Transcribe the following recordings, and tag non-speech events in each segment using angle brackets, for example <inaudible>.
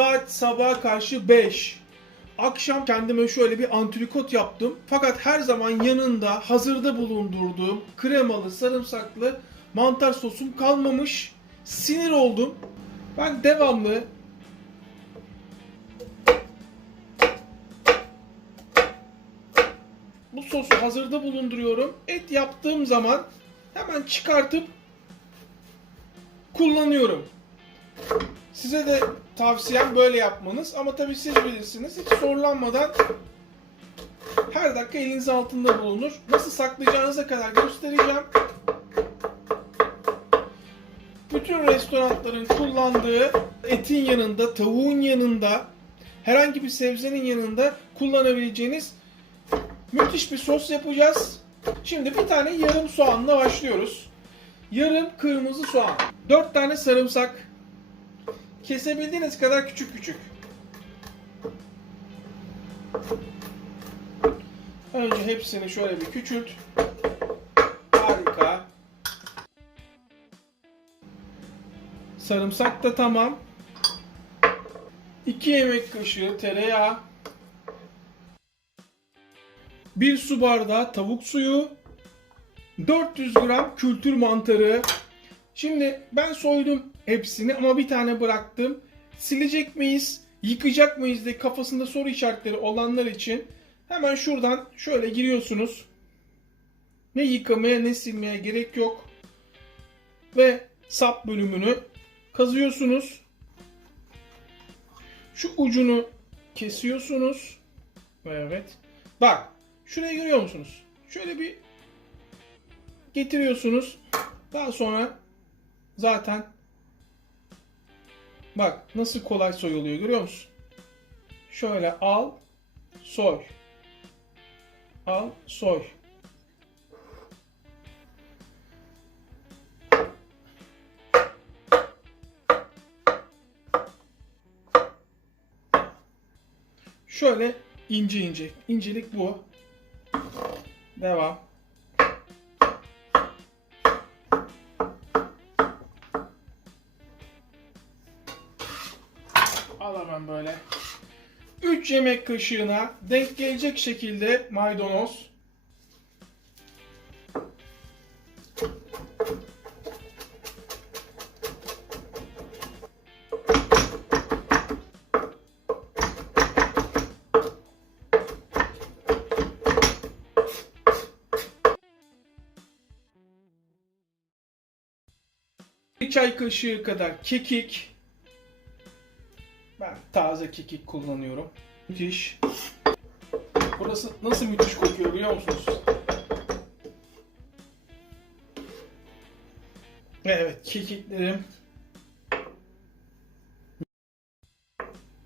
Saat sabaha karşı 5. Akşam kendime şöyle bir antrikot yaptım. Fakat her zaman yanında hazırda bulundurduğum kremalı, sarımsaklı mantar sosum kalmamış. Sinir oldum. Ben devamlı bu sosu hazırda bulunduruyorum. Et yaptığım zaman hemen çıkartıp kullanıyorum. Size de tavsiyem böyle yapmanız ama tabii siz bilirsiniz. Hiç zorlanmadan her dakika eliniz altında bulunur. Nasıl saklayacağınıza kadar göstereceğim. Bütün restoranların kullandığı etin yanında, tavuğun yanında, herhangi bir sebzenin yanında kullanabileceğiniz müthiş bir sos yapacağız. Şimdi bir tane yarım soğanla başlıyoruz. Yarım kırmızı soğan. 4 tane sarımsak. Kesebildiğiniz kadar küçük küçük. Önce hepsini şöyle bir küçült. Harika. Sarımsak da tamam. 2 yemek kaşığı tereyağı. 1 su bardağı tavuk suyu. 400 gram kültür mantarı. Şimdi ben soydum hepsini ama bir tane bıraktım. Silecek miyiz, yıkayacak mıyız diye kafasında soru işaretleri olanlar için hemen şuradan şöyle giriyorsunuz. Ne yıkamaya ne silmeye gerek yok. Ve sap bölümünü kazıyorsunuz. Şu ucunu kesiyorsunuz. Evet. Bak şurayı görüyor musunuz? Şöyle bir getiriyorsunuz. Daha sonra zaten bak nasıl kolay soyuluyor görüyor musun? Şöyle al, soy. Al, soy. Şöyle ince ince. İncelik bu. Devam. 3 yemek kaşığına denk gelecek şekilde maydanoz. Bir çay kaşığı kadar kekik. Taze kekik kullanıyorum. Müthiş. Burası nasıl müthiş kokuyor biliyor musunuz? Evet kekiklerim.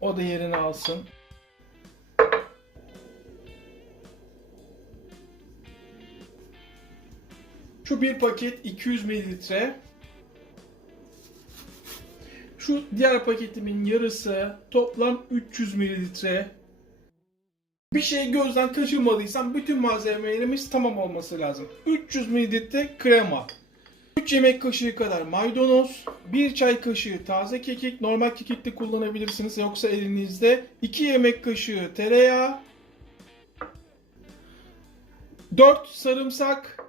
O da yerini alsın. Şu bir paket 200 mililitre. Şu diğer paketimin yarısı toplam 300 mililitre. Bir şey gözden kaçırmadıysam bütün malzemelerimiz tamam olması lazım. 300 mililitre krema. 3 yemek kaşığı kadar maydanoz, 1 çay kaşığı taze kekik, normal kekik de kullanabilirsiniz yoksa elinizde 2 yemek kaşığı tereyağı, 4 sarımsak,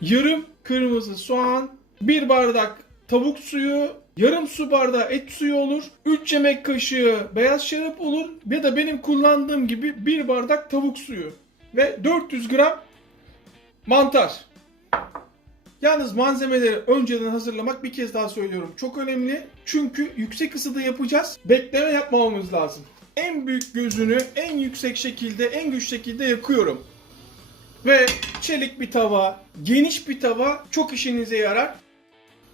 yarım kırmızı soğan, 1 bardak tavuk suyu, yarım su bardağı et suyu olur, 3 yemek kaşığı beyaz şarap olur ya da benim kullandığım gibi 1 bardak tavuk suyu ve 400 gram mantar. Yalnız malzemeleri önceden hazırlamak bir kez daha söylüyorum çok önemli. Çünkü yüksek ısıda yapacağız. Bekleme yapmamamız lazım. En büyük gözünü en yüksek şekilde, en güç şekilde yakıyorum. Ve çelik bir tava, geniş bir tava çok işinize yarar.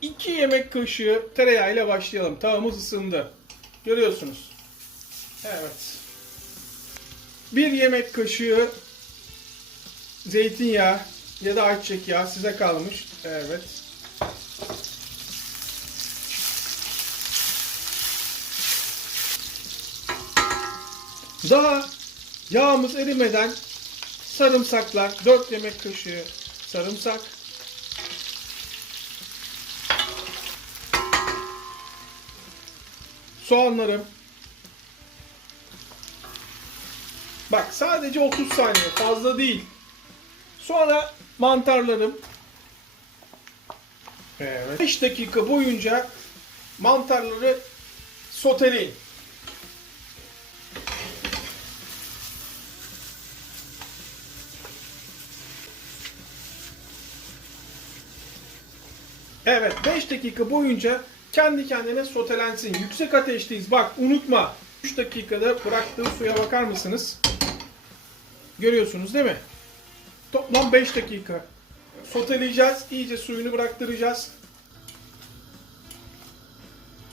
2 yemek kaşığı tereyağı ile başlayalım. Tavamız ısındı. Görüyorsunuz. Evet. 1 yemek kaşığı zeytinyağı ya da ayçiçek yağı size kalmış. Evet. Daha yağımız erimeden sarımsaklar 4 yemek kaşığı sarımsak soğanlarım. Bak sadece 30 saniye fazla değil. Sonra mantarlarım. Evet. 5 dakika boyunca mantarları soteleyin. Evet 5 dakika boyunca kendi kendine sotelensin. Yüksek ateşteyiz. Bak unutma. 3 dakikada bıraktığı suya bakar mısınız? Görüyorsunuz değil mi? Toplam 5 dakika. Soteleyeceğiz. iyice suyunu bıraktıracağız.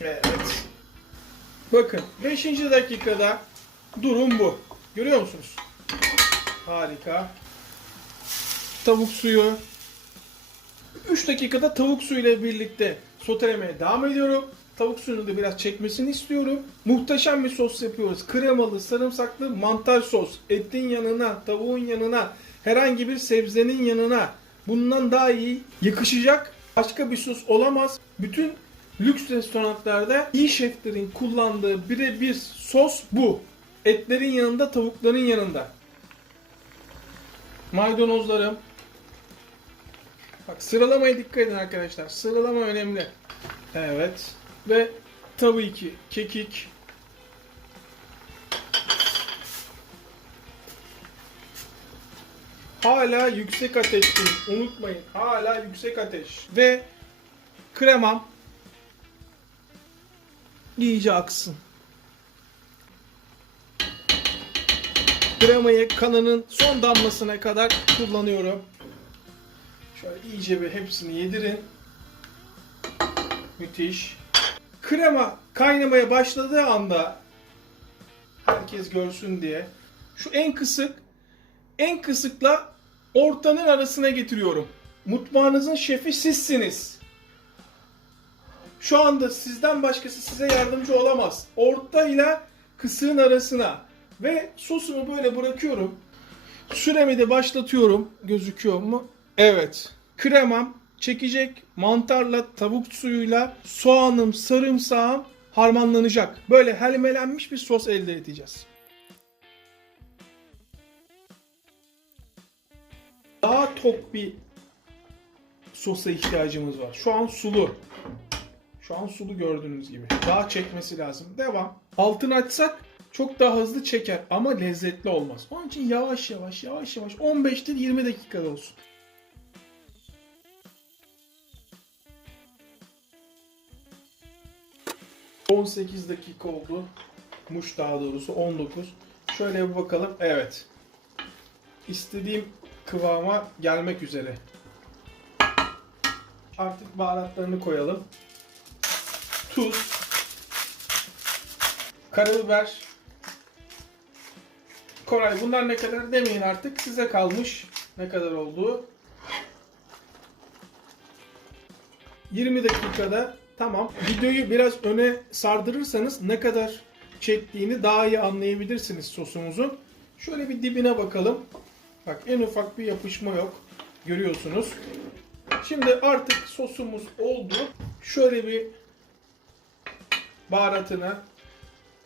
Evet. Bakın 5. dakikada durum bu. Görüyor musunuz? Harika. Tavuk suyu. 3 dakikada tavuk suyu ile birlikte sotelemeye devam ediyorum. Tavuk suyunu da biraz çekmesini istiyorum. Muhteşem bir sos yapıyoruz. Kremalı, sarımsaklı mantar sos. Etin yanına, tavuğun yanına, herhangi bir sebzenin yanına bundan daha iyi yakışacak başka bir sos olamaz. Bütün lüks restoranlarda iyi şeflerin kullandığı birebir sos bu. Etlerin yanında, tavukların yanında. Maydanozlarım, Bak sıralamaya dikkat edin arkadaşlar. Sıralama önemli. Evet. Ve tabii ki kekik. Hala yüksek ateşteyim. Unutmayın. Hala yüksek ateş. Ve kremam iyice aksın. Kremayı kanının son damlasına kadar kullanıyorum. Şöyle iyice bir hepsini yedirin. Müthiş. Krema kaynamaya başladığı anda herkes görsün diye şu en kısık en kısıkla ortanın arasına getiriyorum. Mutfağınızın şefi sizsiniz. Şu anda sizden başkası size yardımcı olamaz. Orta ile kısığın arasına ve sosumu böyle bırakıyorum. Süremi de başlatıyorum. Gözüküyor mu? Evet. Kremam çekecek mantarla, tavuk suyuyla, soğanım, sarımsağım harmanlanacak. Böyle helmelenmiş bir sos elde edeceğiz. Daha tok bir sosa ihtiyacımız var. Şu an sulu. Şu an sulu gördüğünüz gibi. Daha çekmesi lazım. Devam. Altını açsak çok daha hızlı çeker ama lezzetli olmaz. Onun için yavaş yavaş yavaş yavaş 15 değil 20 dakikada olsun. 18 dakika oldu. Muş daha doğrusu 19. Şöyle bir bakalım. Evet. İstediğim kıvama gelmek üzere. Artık baharatlarını koyalım. Tuz. Karabiber. Koray bunlar ne kadar demeyin artık. Size kalmış ne kadar olduğu. 20 dakikada tamam. Videoyu biraz öne sardırırsanız ne kadar çektiğini daha iyi anlayabilirsiniz sosumuzun. Şöyle bir dibine bakalım. Bak en ufak bir yapışma yok. Görüyorsunuz. Şimdi artık sosumuz oldu. Şöyle bir baharatına,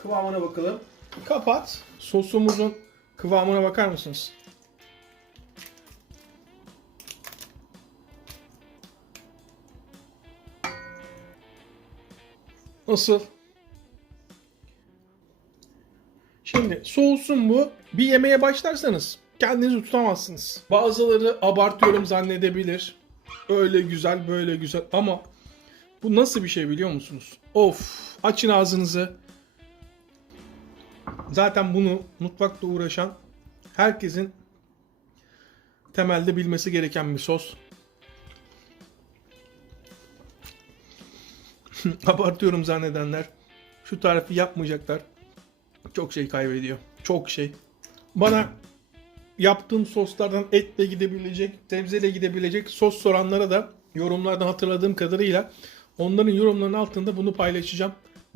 kıvamına bakalım. Kapat. Sosumuzun kıvamına bakar mısınız? Nasıl? Şimdi soğusun bu. Bir yemeğe başlarsanız kendinizi tutamazsınız. Bazıları abartıyorum zannedebilir. Öyle güzel böyle güzel ama bu nasıl bir şey biliyor musunuz? Of açın ağzınızı. Zaten bunu mutfakta uğraşan herkesin temelde bilmesi gereken bir sos. <laughs> Abartıyorum zannedenler. Şu tarifi yapmayacaklar. Çok şey kaybediyor. Çok şey. Bana yaptığım soslardan etle gidebilecek, sebzeyle gidebilecek sos soranlara da yorumlardan hatırladığım kadarıyla onların yorumlarının altında bunu paylaşacağım.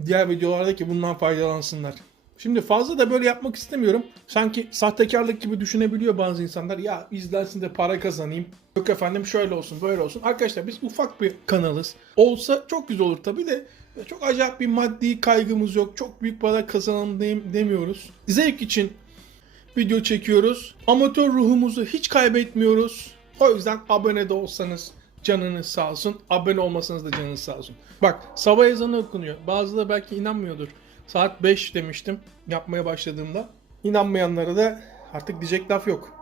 Diğer videolarda ki bundan faydalansınlar. Şimdi fazla da böyle yapmak istemiyorum. Sanki sahtekarlık gibi düşünebiliyor bazı insanlar. Ya izlensin de para kazanayım. Yok efendim şöyle olsun böyle olsun. Arkadaşlar biz ufak bir kanalız. Olsa çok güzel olur tabii de. Çok acayip bir maddi kaygımız yok. Çok büyük para kazanalım dem- demiyoruz. Zevk için video çekiyoruz. Amatör ruhumuzu hiç kaybetmiyoruz. O yüzden abone de olsanız canınız sağ olsun. Abone olmasanız da canınız sağ olsun. Bak sabah ezanı okunuyor. Bazıları belki inanmıyordur. Saat 5 demiştim yapmaya başladığımda. İnanmayanlara da artık diyecek laf yok.